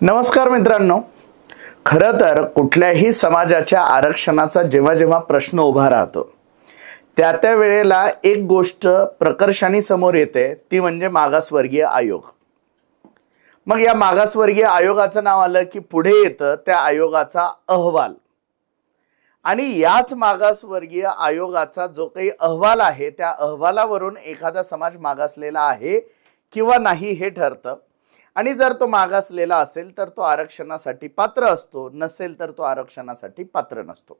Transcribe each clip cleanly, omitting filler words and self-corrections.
नमस्कार मित्रांनो, खरं तर कुठल्याही समाजाच्या आरक्षणाचा जेव्हा जेव्हा प्रश्न उभा राहतो त्या वेळेला एक गोष्ट प्रकर्षाने समोर येते, ती म्हणजे मागासवर्गीय आयोग। मग या मागासवर्गीय आयोगाचं नाव आलं की पुढे येतं त्या आयोगाचा अहवाल, आणि याच मागासवर्गीय आयोगाचा जो काही अहवाल आहे त्या अहवालावरून एखादा समाज मागासलेला आहे किंवा नाही हे ठरतं। आणि जर तो मागासलेला असेल तर तो आरक्षणासाठी पात्र असतो, नसेल तर तो आरक्षणासाठी पात्र नसतो।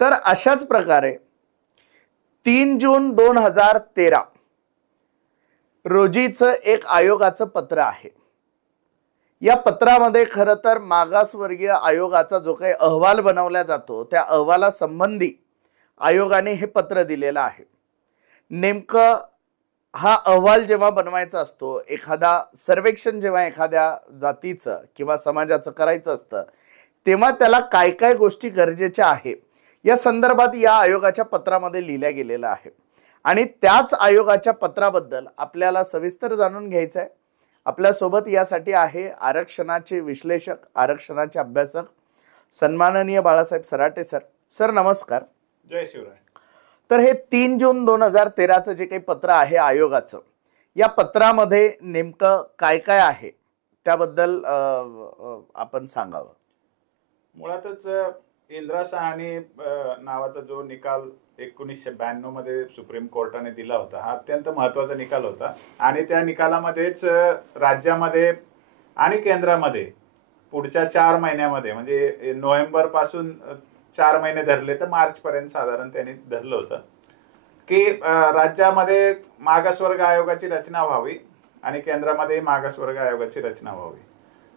तर अशाच प्रकारे 3 जून 2013 रोजीचं एक आयोगाचं पत्र आहे। या पत्रामध्ये खरं तर मागासवर्गीय आयोगाचा जो काही अहवाल बनवला जातो त्या अहवाला संबंधी आयोगाने हे पत्र दिलेलं आहे। नेमकं हा अहवाल जेव्हा बनवायचा असतो, एखादा सर्वेक्षण जेव्हा एखाद्या जातीचं किंवा समाजाचं करायचं असतं, तेव्हा त्याला काय काय गोष्टी गरजेच्या आहे या संदर्भात या आयोगाच्या पत्रामध्ये लिहिल्या गेलेलं आहे। आणि त्याच आयोगाच्या पत्राबद्दल आपल्याला सविस्तर जाणून घ्यायचं आहे। आपल्या सोबत यासाठी आहे आरक्षणाचे विश्लेषक, आरक्षणाचे अभ्यासक सन्माननीय बाळासाहेब सराटे सर। सर नमस्कार। जय शिवराय। तर हे 3 जून 2013चं जे काही पत्र आहे आयोगाचं, या पत्रामध्ये नेमकं काय काय आहे त्याबद्दल आपण सांगावं। मुळातच इंदिरा साहनी नावाचा जो निकाल 1992 मध्ये सुप्रीम कोर्टाने दिला होता, हा अत्यंत महत्त्वाचा निकाल होता। आणि त्या निकालामध्येच राज्यामध्ये आणि केंद्रामध्ये पुढच्या 4 महिन्यामध्ये, म्हणजे नोव्हेंबर पासून 4 महिने धरले तर मार्च पर्यंत साधारण त्यांनी धरलं होतं की राज्यामध्ये मागासवर्ग आयोगाची रचना व्हावी आणि केंद्रामध्ये मागासवर्ग आयोगाची रचना व्हावी।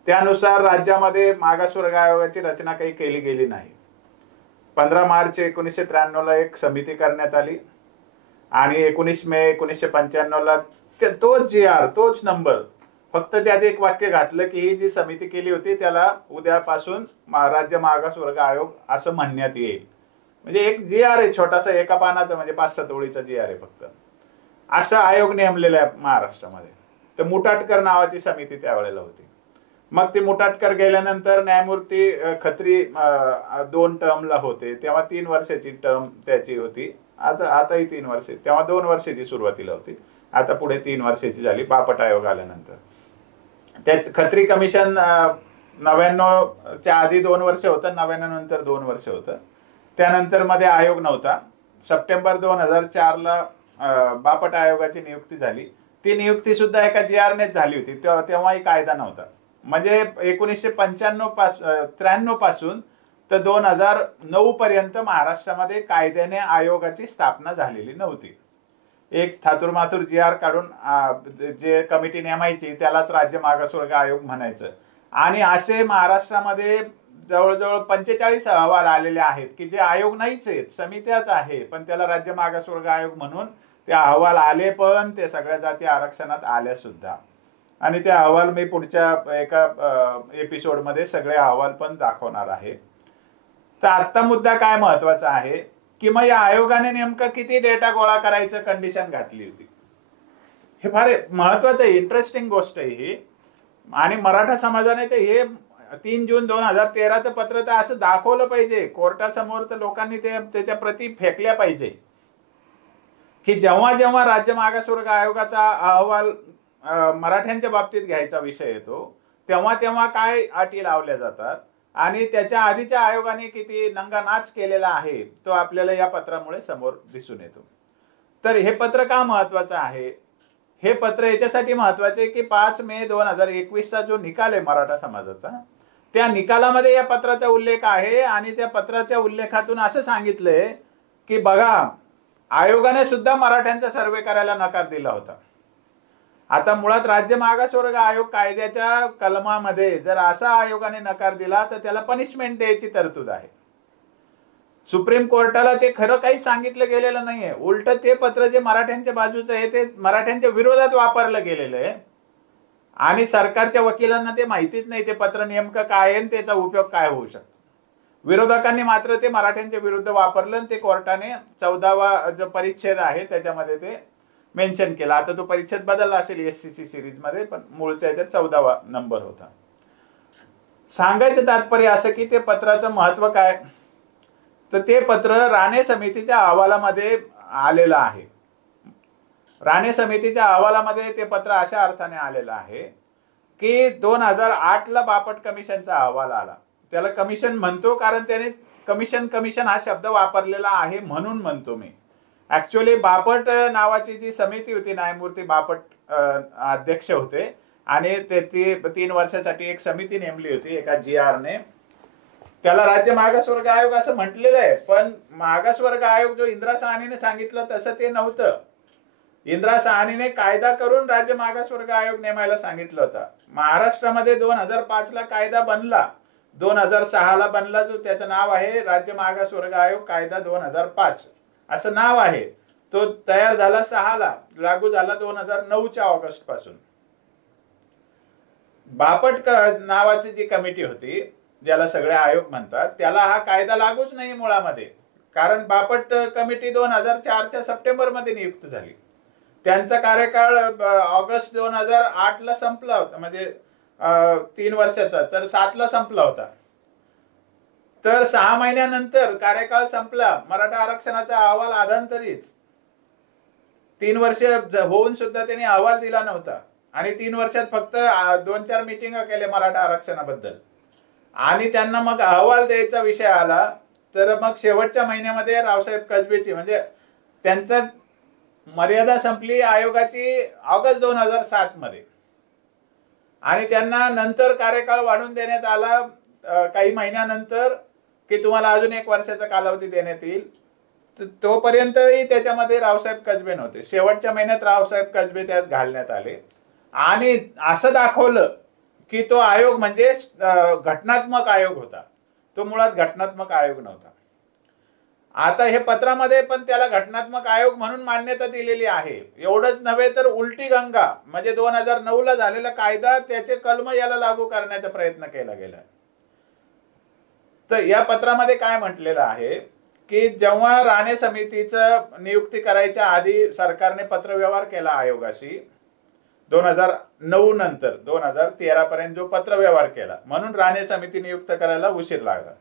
त्यानुसार राज्यामध्ये मागासवर्ग आयोगाची रचना काही केली गेली नाही। 15 मार्च 1993 ला एक समिती करण्यात आली आणि 19 मे 1995 ला तोच GR, तोच नंबर, फक्त त्यात एक वाक्य घातलं की ही जी समिती केली होती त्याला उद्यापासून राज्य मागासवर्ग आयोग असं म्हणण्यात येईल। म्हणजे एक GR आहे छोटासा, एका पानाचा, म्हणजे 5-7 ओळीचा GR आहे फक्त। असा आयोग नेमलेला आहे महाराष्ट्रामध्ये। तर मुटाटकर नावाची समिती त्यावेळेला होती। मग ते मुटाटकर गेल्यानंतर न्यायमूर्ती खत्री 2 टर्मला होते, तेव्हा 3 वर्षाची टर्म त्याची होती। आताही 3 वर्ष, तेव्हा 2 वर्षाची सुरुवातीला होती, आता पुढे 3 वर्षाची झाली बापट आयोग आल्यानंतर। त्या खत्री कमिशन 99 च्या आधी 2 वर्ष होतं, 99 नंतर 2 वर्ष होतं। त्यानंतर मध्ये आयोग नव्हता। सप्टेंबर 2004 ला बापट आयोगाची नियुक्ती झाली। ती नियुक्ती सुद्धा एका GR नेच झाली होती, तेव्हाही कायदा नव्हता। म्हणजे 1993 पासून तर 2009 पर्यंत महाराष्ट्रामध्ये कायद्याने आयोगाची स्थापना झालेली नव्हती। एक थातुरमातुर GR काढून जे कमिटी नेमायची त्यालाच राज्य मागासवर्ग आयोग म्हणायचं। आणि असे महाराष्ट्रामध्ये जवळजवळ 45 अहवाल आलेले आहेत की जे आयोग नाहीच आहेत, समित्याच आहे, पण त्याला राज्य मागासवर्ग आयोग म्हणून ते अहवाल आले, पण ते सगळ्या जाती आरक्षणात आल्या सुद्धा। आणि ते अहवाल मी पुढच्या एका एपिसोडमध्ये सगळे अहवाल पण दाखवणार आहे। तर आता मुद्दा काय महत्वाचा आहे की मग या आयोगाने नेमकं किती डेटा गोळा करायचं कंडिशन घातली होती, हे फार महत्वाचं इंटरेस्टिंग गोष्ट आहे ही। आणि मराठा समाजाने तर हे 3 जून 2013चं पत्र तर असं दाखवलं पाहिजे कोर्टासमोर, तर लोकांनी त्याच्या प्रती फेकल्या पाहिजे की जेव्हा जेव्हा राज्य मागासवर्ग आयोगाचा अहवाल मराठ्यांच्या बाबतीत घ्यायचा विषय येतो तेव्हा तेव्हा काय अटी लावल्या जातात आणि त्याच्या आधीच्या आयोगाने किती नंगानाच केलेला आहे तो आपल्याला या पत्रामुळे समोर दिसून येतो। तर हे पत्र का महत्वाचं आहे? हे पत्र याच्यासाठी महत्वाचे आहे की 5 मे 2021चा जो निकाल आहे मराठा समाजाचा, त्या निकालामध्ये या पत्राचा उल्लेख आहे। आणि त्या पत्राच्या उल्लेखातून असं सांगितलंय की बघा, आयोगाने सुद्धा मराठ्यांचा सर्वे करायला नकार दिला होता। आता मुळात राज्य मागासवर्ग आयोग कायद्याच्या कलमामध्ये जर असा आयोगाने नकार दिला तर त्याला पनिशमेंट द्यायची तरतूद आहे। सुप्रीम कोर्टाला ते खरं काही सांगितलं गेलेलं नाहीये, उलट ते पत्र जे मराठ्यांच्या बाजूचं आहे ते मराठ्यांच्या विरोधात वापरलं गेलेलं आहे। आणि सरकारच्या वकिलांना ते माहितीच नाही ते पत्र नेमकं काय आहे आणि त्याचा उपयोग काय होऊ शकतो। विरोधकांनी मात्र ते मराठ्यांच्या विरुद्ध वापरलं आणि ते कोर्टाने 14वा जो परिच्छेद आहे त्याच्यामध्ये ते मेन्शन केला. आता तो परिच्छेद बदलला असेल एससीची सिरीज मध्ये, पण मूळच्या याच्यात 14वा नंबर होता. सांगायचं तात्पर्य असं की ते पत्राचं महत्व काय, तर ते पत्र राणे समितीच्या अहवालामध्ये आलेलं आहे. राणे समितीच्या अहवालामध्ये ते पत्र अशा अर्थाने आलेलं आहे की 2008 ला बापट कमिशनचा अहवाल आला. त्याला कमिशन म्हणतो कारण त्याने कमिशन हा शब्द वापरलेला आहे म्हणून म्हणतो मी. ऍक्च्युअली बापट नावाची जी समिती होती, न्यायमूर्ती बापट अध्यक्ष होते आणि ती 3 वर्षासाठी एक समिती नेमली होती एका GR ने. त्याला राज्य मागासवर्ग आयोग असं म्हटलेलं आहे, पण मागासवर्ग आयोग जो इंदिरा साहनीने सांगितलं तसं ते नव्हतं. इंदिरा साहनीने कायदा करून राज्य मागासवर्ग आयोग नेमायला सांगितलं होतं. महाराष्ट्रामध्ये 2005 ला कायदा बनला, 2006 ला बनला, जो त्याचं नाव आहे राज्य मागासवर्ग आयोग कायदा 2005 असं नाव आहे. तो तयार झाला 6 ला, लागू झाला 2009च्या ऑगस्ट पासून. बापट नावाची जी कमिटी होती, ज्याला सगळे आयोग म्हणतात, त्याला हा कायदा लागूच नाही मुळामध्ये. कारण बापट कमिटी 2004च्या सप्टेंबर मध्ये नियुक्त झाली. त्यांचा कार्यकाळ ऑगस्ट 2008 ला संपला होता, म्हणजे 3 वर्षाचा, तर 7 ला संपला होता. तर 6 महिन्यानंतर कार्यकाळ संपला. मराठा आरक्षणाचा अहवाल आधांतरीच 3 वर्ष होऊन सुद्धा त्यांनी अहवाल दिला नव्हता आणि 3 वर्षात फक्त 2-4 मीटिंग केले मराठा आरक्षणाबद्दल. आणि त्यांना मग अहवाल द्यायचा विषय आला, तर मग शेवटच्या महिन्यामध्ये रावसाहेब कसबेची, म्हणजे त्यांचा मर्यादा संपली आयोगाची ऑगस्ट 2007 मध्ये आणि त्यांना नंतर कार्यकाळ वाढवून देण्यात आला काही महिन्यानंतर की तुम्हाला अजून 1 वर्षाचा कालावधी देण्यात येईल. तोपर्यंतही त्याच्यामध्ये रावसाहेब कसबे नव्हते. शेवटच्या महिन्यात रावसाहेब कसबे त्यात घालण्यात आले आणि असं दाखवलं की तो आयोग म्हणजे घटनात्मक आयोग होता. तो मुळात घटनात्मक आयोग नव्हता. आता हे पत्रामध्ये पण त्याला घटनात्मक आयोग म्हणून मान्यता दिलेली आहे. एवढंच नव्हे तर उलटी गंगा म्हणजे 2009 ला झालेला कायदा, त्याचे कलम याला लागू करण्याचा प्रयत्न केला गेला. तर या पत्रामध्ये काय म्हटलेलं आहे की जेव्हा राणे समितीचं नियुक्ती करायच्या आधी सरकारने पत्रव्यवहार केला आयोगाशी, 2009 नंतर 2013 पर्यंत जो पत्रव्यवहार केला, म्हणून राणे समिती नियुक्त करायला उशीर लागला.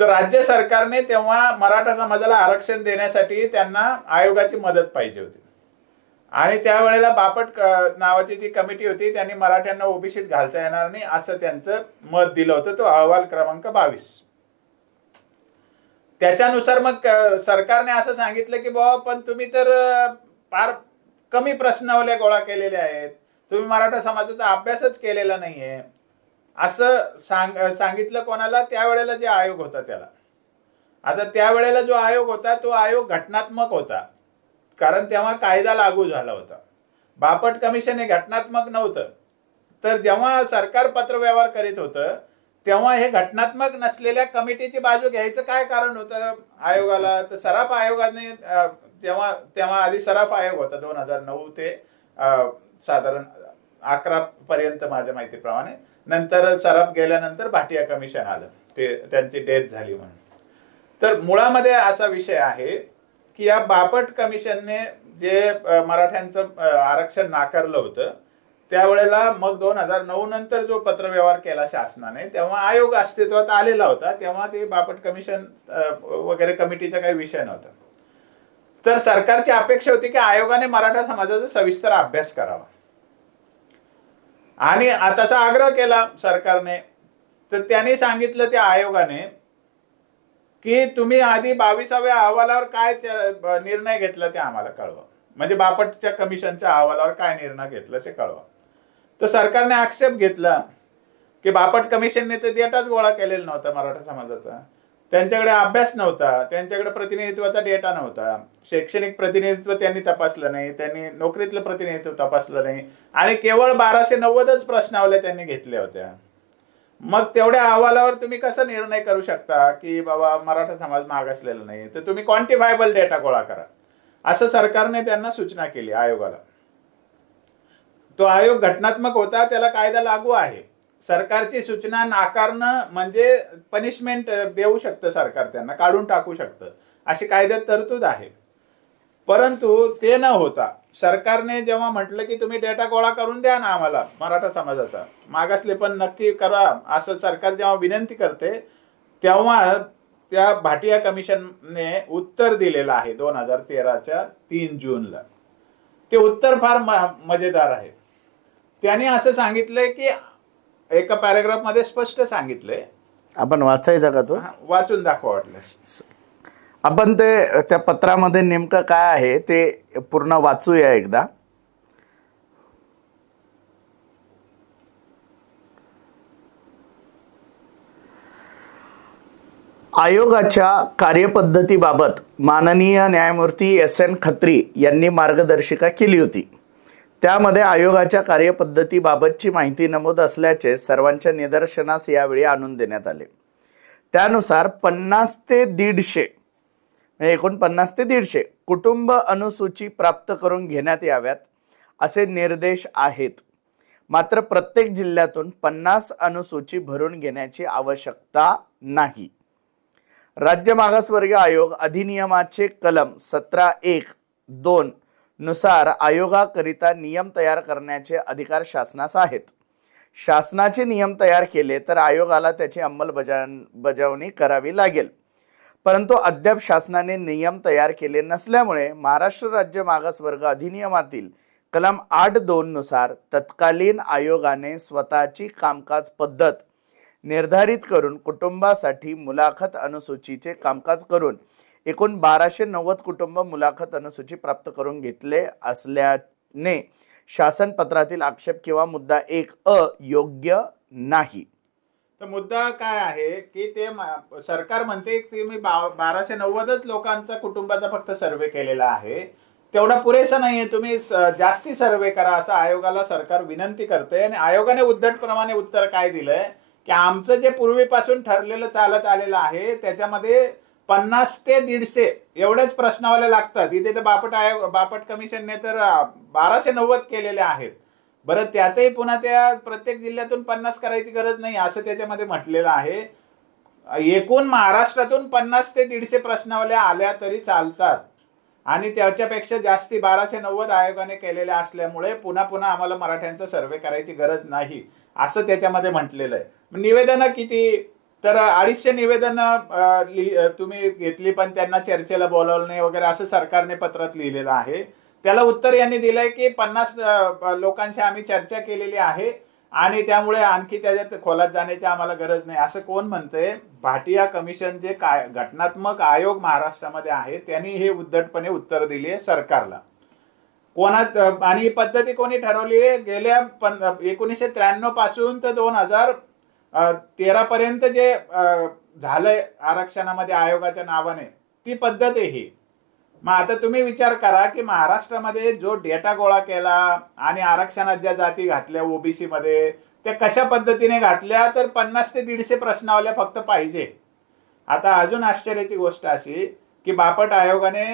तर राज्य सरकारने तेव्हा मराठा समाजाला आरक्षण देण्यासाठी त्यांना आयोगाची मदत पाहिजे होती आणि त्यावेळेला बापट नावाची जी कमिटी होती त्यांनी मराठ्यांना ओबीसीत घालता येणार नाही असं त्यांचं मत दिलं होतं. तो अहवाल क्रमांक 22. त्याच्यानुसार मग सरकारने असं सांगितलं की बाबा पण तुम्ही तर फार कमी प्रश्नावल्या गोळा केलेल्या आहेत, तुम्ही मराठा समाजाचा अभ्यासच केलेला नाहीये असं सांगितलं. कोणाला? त्यावेळेला जे आयोग होता त्याला. आता त्यावेळेला जो आयोग होता तो आयोग घटनात्मक होता कारण तेव्हा कायदा लागू झाला होता. बापट कमिशन हे घटनात्मक नव्हतं. तर जेव्हा सरकार पत्रव्यवहार करीत होतं तेव्हा हे घटनात्मक नसलेल्या कमिटीची बाजू घ्यायचं काय कारण होतं आयोगाला? तर सराफ आयोगाने तेव्हा आधी सराफ आयोग होता 2009 ते साधारण 11 पर्यंत माझ्या माहितीप्रमाणे. नंतर सराफ गेल्यानंतर भाटिया कमिशन आलं, ते त्यांची डेथ झाली म्हणून. तर मुळामध्ये असा विषय आहे की या बापट कमिशनने जे मराठ्यांचं आरक्षण नाकारलं होतं त्यावेळेला मग 2009 नंतर जो पत्रव्यवहार केला शासनाने तेव्हा आयोग अस्तित्वात आलेला होता. तेव्हा ते बापट कमिशन वगैरे कमिटीचा काही विषय नव्हता. तर सरकारची अपेक्षा होती की आयोगाने मराठा समाजाचा सविस्तर अभ्यास करावा आणि तसा आग्रह केला सरकारने. तर त्यांनी सांगितलं त्या आयोगाने की तुम्ही आधी 22व्या अहवालावर काय निर्णय घेतला ते आम्हाला कळवा, म्हणजे बापटच्या कमिशनच्या अहवालावर काय निर्णय घेतला ते कळवा. तर सरकारने आक्षेप घेतला की बापट कमिशनने तर डेटाच गोळा केलेला नव्हता मराठा समाजाचा, त्यांच्याकडे अभ्यास नव्हता, त्यांच्याकडे प्रतिनिधित्वाचा डेटा नव्हता, शैक्षणिक प्रतिनिधित्व त्यांनी तपासलं नाही, त्यांनी नोकरीतलं प्रतिनिधित्व तपासलं नाही आणि केवळ 1290च प्रश्नावल्या त्यांनी घेतल्या होत्या. मग तेवढ्या अहवालावर तुम्ही कसा निर्णय करू शकता की बाबा मराठा समाज मागासलेला नाही? तर तुम्ही क्वांटिफायबल डेटा गोळा करा असं सरकारने त्यांना सूचना केली आयोगाला. तो आयोग घटनात्मक होता, त्याला कायदा लागू आहे. सरकारची सूचना नाकारणं म्हणजे पनिशमेंट देऊ शकतं सरकार, त्यांना काढून टाकू शकतं, अशी कायद्यात तरतूद आहे. परंतु ते न होता सरकारने जेव्हा म्हटलं की तुम्ही डेटा गोळा करून द्या ना आम्हाला मराठा समाजाचा, मागासले पण नक्की करा असं सरकार जेव्हा विनंती करते, तेव्हा त्या भाटिया कमिशनने उत्तर दिलेलं आहे 2013च्या 3 जूनला. ते उत्तर फार मजेदार आहे. त्याने असं सांगितलंय की एका पॅराग्राफ मध्ये स्पष्ट सांगितलंय. आपण वाचायचा का तो? वाचून दाखवा वाटलं. आपण ते त्या पत्रामध्ये नेमकं काय आहे ते पूर्ण वाचूया एकदा. आयोगाच्या कार्यपद्धतीबाबत माननीय न्यायमूर्ती S.N. खत्री यांनी मार्गदर्शिका केली होती. त्यामध्ये आयोगाच्या कार्यपद्धतीबाबतची माहिती नमूद असल्याचे सर्वांच्या निदर्शनास यावेळी आणून देण्यात आले. त्यानुसार 50 ते 150 एकूण 50 ते 150 कुटुंब अनुसूची प्राप्त करून घेण्यात याव्यात असे निर्देश आहेत. मात्र प्रत्येक जिल्ह्यातून 50 अनुसूची भरून घेण्याची आवश्यकता नाही. राज्य मागासवर्गीय आयोग अधिनियमाचे कलम 17(1)(2) नुसार आयोगाकरिता नियम तयार करण्याचे अधिकार शासनास आहेत. शासनाचे नियम तयार केले तर आयोगाला त्याची अंमलबजावणी करावी लागेल. परंतु अद्याप शासनाने नियम तयार केले नसल्यामुळे महाराष्ट्र राज्य मागासवर्ग अधिनियमातील कलम 8(2) नुसार तत्कालीन आयोगाने स्वतःची कामकाज पद्धत निर्धारित करून कुटुंबासाठी मुलाखत अनुसूचीचे कामकाज करून एकूण 1290 कुटुंब मुलाखत अनुसूची प्राप्त करून घेतले असल्याने शासन पत्रातील आक्षेप किंवा मुद्दा 1(अ) योग्य नाही. तर मुद्दा काय आहे की ते सरकार म्हणते की मी 1290च लोकांचा कुटुंबाचा फक्त सर्वे केलेला आहे, तेवढा पुरेसा नाहीये, तुम्ही जास्ती सर्वे करा असं आयोगाला सरकार विनंती करते. आणि आयोगाने उद्धटप्रमाणे उत्तर काय दिलंय की आमचं जे पूर्वीपासून ठरलेलं चालत आलेलं आहे त्याच्यामध्ये 50 ते 150 एवढेच प्रश्नावल्या लागतात. इथे तर बापट कमिशनने तर 1290 केलेले आहेत. बरं, त्यातही पुन्हा त्या प्रत्येक जिल्ह्यातून 50 करायची गरज नाही असं त्याच्यामध्ये म्हटलेलं आहे. एकूण महाराष्ट्रातून 50 ते 150 प्रश्नावल्या आल्या तरी चालतात आणि त्याच्यापेक्षा जास्ती 1290 आयोगाने केलेल्या असल्यामुळे पुन्हा पुन्हा आम्हाला मराठ्यांचा सर्वे करायची गरज नाही असं त्याच्यामध्ये म्हटलेलं आहे. निवेदनं किती तर 250 निवेदनं तुम्ही घेतली पण त्यांना चर्चेला बोलावलं नाही वगैरे असं सरकारने पत्रात लिहिलेलं आहे. त्याला उत्तर यांनी दिलंय की 50 लोकांशी आम्ही चर्चा केलेली आहे आणि त्यामुळे आणखी त्याच्यात खोलात जाण्याची आम्हाला गरज नाही असं कोण म्हणतंय? भाटिया कमिशन जे घटनात्मक आयोग महाराष्ट्रामध्ये आहे त्यांनी हे उद्धटपणे उत्तर दिली आहे सरकारला. आणि ही पद्धती कोणी ठरवली आहे? गेल्या 1993 पासून तर 2013 पर्यंत जे झालंय आरक्षणामध्ये आयोगाच्या नावाने ती पद्धत आहे ही. मग आता तुम्ही विचार करा की महाराष्ट्रामध्ये जो डेटा गोळा केला आणि आरक्षणात ज्या जाती घातल्या ओबीसी मध्ये त्या कशा पद्धतीने घातल्या तर 50 ते 150 प्रश्नावल्या फक्त पाहिजे. आता अजून आश्चर्याची गोष्ट अशी की बापट आयोगाने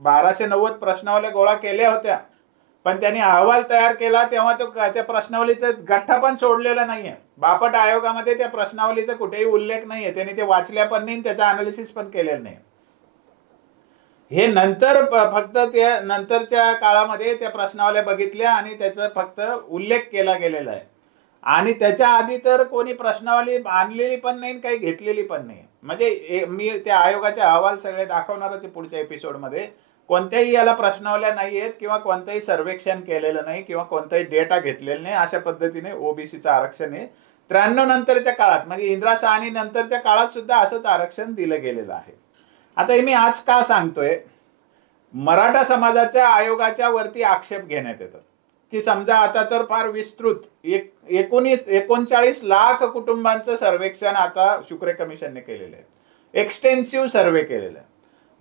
1290 प्रश्नावल्या गोळा केल्या होत्या पण त्यांनी अहवाल तयार केला तेव्हा तो त्या प्रश्नावलीचा गठ्ठा पण सोडलेला नाहीये. बापट आयोगामध्ये त्या प्रश्नावलीचा कुठेही उल्लेख नाहीये. त्यांनी ते वाचल्या पण नाही, त्याचा अनालिसिस पण केलेलं नाही. हे नंतर फक्त त्या नंतरच्या काळामध्ये त्या प्रश्नावल्या बघितल्या आणि त्याचा फक्त उल्लेख केला गेलेला आहे. आणि त्याच्या आधी तर कोणी प्रश्नावली आणलेली पण नाही, काही घेतलेली पण नाही. म्हणजे मी त्या आयोगाचे अहवाल सगळे दाखवणारच आहे पुढच्या एपिसोडमध्ये. कोणत्याही याला प्रश्नावल्या नाहीयेत किंवा कोणतंही सर्वेक्षण केलेलं नाही किंवा कोणताही डेटा घेतलेला नाही. अशा पद्धतीने ओबीसीचं आरक्षण हे 93 नंतरच्या काळात म्हणजे इंदिरा साहनी नंतरच्या काळात सुद्धा असंच आरक्षण दिलं गेलेलं आहे. आता हे मी आज का सांगतोय? मराठा समाजाच्या आयोगाच्या वरती आक्षेप घेण्यात येतात की समजा आता तर फार विस्तृत 39 लाख कुटुंबांचं सर्वेक्षण आता शुक्रे कमिशनने केलेलं आहे. एक्सटेन्सिव्ह सर्वे केलेलं आहे.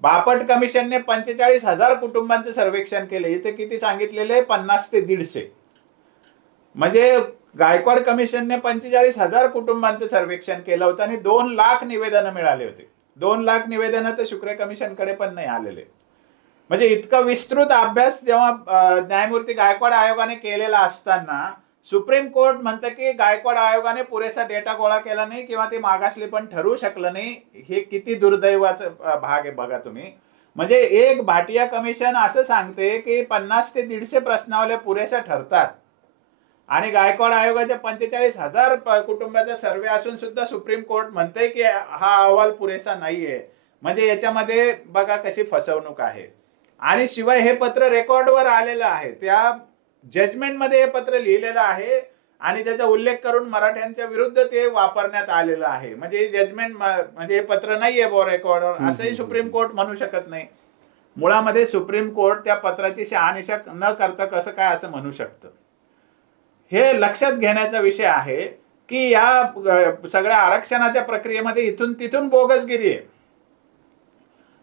बापट कमिशनने 45,000 कुटुंबांचं सर्वेक्षण केले. इथे किती सांगितलेले? 50 ते 150. म्हणजे गायकवाड कमिशनने 45,000 कुटुंबांचं सर्वेक्षण केलं होतं आणि 2 लाख निवेदनं मिळाले होते. 2 लाख निवेदनं तर शुक्रे कमिशनकडे पण नाही आलेले. म्हणजे इतका विस्तृत अभ्यास जेव्हा न्यायमूर्ती गायकवाड आयोगाने केलेला असताना सुप्रीम कोर्ट म्हणतं की गायकवाड आयोगाने पुरेसा डेटा गोळा केला नाही किंवा ते मागासले पण ठरवू शकलं नाही. हे किती दुर्दैवाचा भाग आहे बघा तुम्ही. म्हणजे एक भाटिया कमिशन असं सांगते की 50 ते 150 प्रश्नावल्या पुरेशा ठरतात आणि गायकवाड आयोगाच्या 45,000 कुटुंबाचा सर्वे असून सुद्धा सुप्रीम कोर्ट म्हणते की हा अहवाल पुरेसा नाहीये. म्हणजे याच्यामध्ये बघा कशी फसवणूक आहे. आणि शिवाय हे पत्र रेकॉर्डवर आलेलं आहे, त्या जजमेंटमध्ये हे पत्र लिहिलेलं आहे आणि त्याचा उल्लेख करून मराठ्यांच्या विरुद्ध ते वापरण्यात आलेलं आहे. म्हणजे जजमेंट म्हणजे हे पत्र नाहीये बो रेकॉर्डवर असंही सुप्रीम कोर्ट म्हणू शकत नाही. मुळामध्ये सुप्रीम कोर्ट त्या पत्राची शहानिशा न करता कसं काय असं म्हणू शकतं. हे लक्षात घेण्याचा विषय आहे की या सगळ्या आरक्षणाच्या प्रक्रियेमध्ये इथून तिथून बोगसगिरी आहे.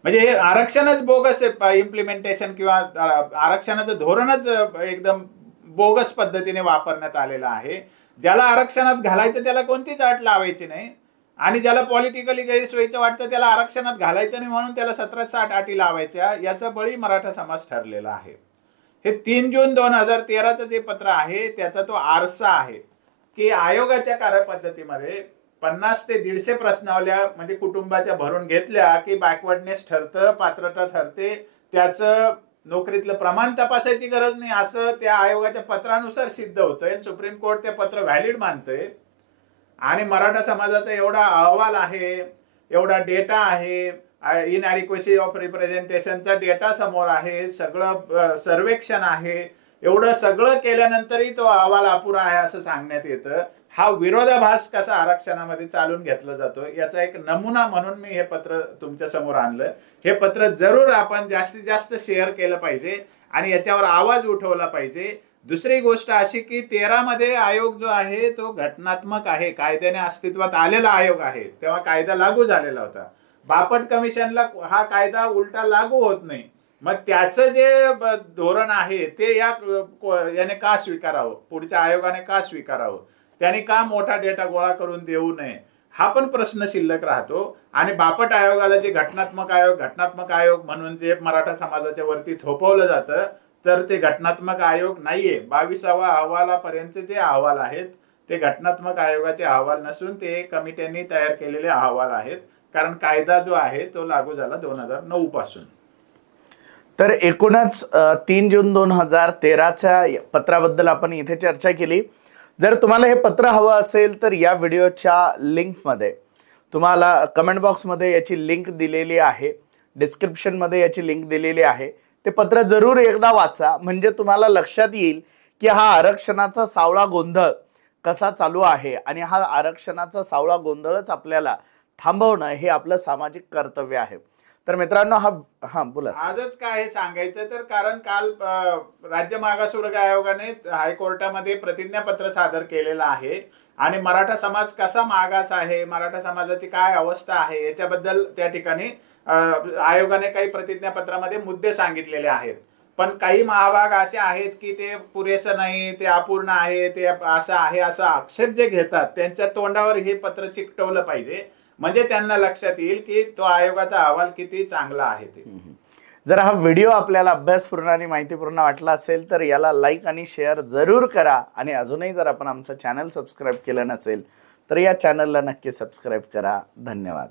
म्हणजे हे आरक्षणच बोगस आहे, इम्प्लिमेंटेशन किंवा आरक्षणाचं धोरणच एकदम बोगस पद्धतीने वापरण्यात आलेलं आहे. ज्याला आरक्षणात घालायचं त्याला कोणतीच अट लावायची नाही आणि ज्याला पॉलिटिकली गैरसोयीचं वाटतं त्याला आरक्षणात घालायचं नाही म्हणून त्याला 1760 अटी लावायच्या. याचा बळी मराठा समाज ठरलेला आहे. हे 3 जून 2013चं जे पत्र आहे त्याचा तो आरसा आहे की आयोगाच्या कार्यपद्धतीमध्ये 50 ते 150 प्रश्नावल्या म्हणजे कुटुंबाच्या भरून घेतल्या की बॅकवर्डनेस ठरतं, पात्रता ठरते, त्याचं नोकरीतलं प्रमाण तपासायची गरज नाही असं त्या आयोगाच्या पत्रानुसार सिद्ध होतंय. सुप्रीम कोर्ट ते पत्र व्हॅलिड मानतंय आणि मराठा समाजाचा एवढा अहवाल आहे, एवढा डेटा आहे, इनॲडिक्वेसी ऑफ रिप्रेझेंटेशनचा डेटा समोर आहे, सगळं सर्वेक्षण आहे, एवढं सगळं केल्यानंतरही तो अहवाल अपुरा आहे असं सांगण्यात येतं. हा विरोधाभास कसा आरक्षणामध्ये चालून घेतला जातो याचा एक नमुना म्हणून मी हे पत्र तुमच्या समोर आणलं. हे पत्र जरूर आपण जास्तीत जास्त शेअर केलं पाहिजे आणि याच्यावर आवाज उठवला पाहिजे. दुसरी गोष्ट अशी की 13 मध्ये आयोग जो आहे तो घटनात्मक आहे, कायद्याने अस्तित्वात आलेला आयोग आहे. तेव्हा कायदा लागू झालेला होता. बापट कमिशनला हा कायदा उलटा लागू होत नाही. मग त्याचं जे धोरण आहे ते याने का स्वीकारावं, पुढच्या आयोगाने का स्वीकारावं, त्याने का मोठा डेटा गोळा करून देऊ नये हा पण प्रश्न शिल्लक राहतो. आणि बापट आयोगाला जे घटनात्मक आयोग म्हणून जे मराठा समाजाच्या वरती थोपवलं जातं तर ते घटनात्मक आयोग नाहीये. 22व्या अहवालापर्यंत जे अहवाल आहेत ते घटनात्मक आयोगाचे अहवाल नसून ते कमिट्यांनी तयार केलेले अहवाल आहेत. कारण कायदा जो आहे तो लागू झाला 2009 पासून. तर एकूणच 3 जून 2013च्या पत्राबद्दल आपण इथे चर्चा केली. जर तुम्हाला हे पत्र हवं असेल तर या व्हिडिओच्या लिंकमध्ये तुम्हाला कमेंट बॉक्समध्ये याची लिंक दिलेली आहे, डिस्क्रिप्शनमध्ये याची लिंक दिलेली आहे. ते पत्र जरूर एकदा वाचा म्हणजे तुम्हाला लक्षात येईल की हा आरक्षणाचा सावळा गोंधळ कसा चालू आहे आणि हा आरक्षणाचा सावळा गोंधळच आपल्याला थांबवणं हे आपलं सामाजिक कर्तव्य आहे. तर मित्रांनो बोला. आजच काय सांगायचं तर कारण काल राज्य मागासवर्ग आयोगाने हायकोर्टामध्ये प्रतिज्ञापत्र सादर केलेलं आहे आणि मराठा समाज कसा मागास आहे, मराठा समाजाची काय अवस्था आहे याच्याबद्दल त्या ठिकाणी आयोगाने काही प्रतिज्ञापत्रामध्ये मुद्दे सांगितलेले आहेत. पण काही महाभाग असे आहेत की ते पुरेसं नाही, ते अपूर्ण आहे, ते असं आहे असा आक्षेप जे घेतात त्यांच्या तोंडावर हे पत्र चिकटवलं पाहिजे म्हणजे त्यांना लक्षात येईल की तो आयोगाचा अहवाल किती चांगला आहे ते. जर हा व्हिडिओ आपल्याला अभ्यासपूर्ण आणि माहितीपूर्ण वाटला असेल तर याला लाईक आणि शेअर जरूर करा आणि अजूनही जर आपण आमचं चॅनल सबस्क्राईब केलं नसेल तर या चॅनलला नक्की सबस्क्राईब करा. धन्यवाद.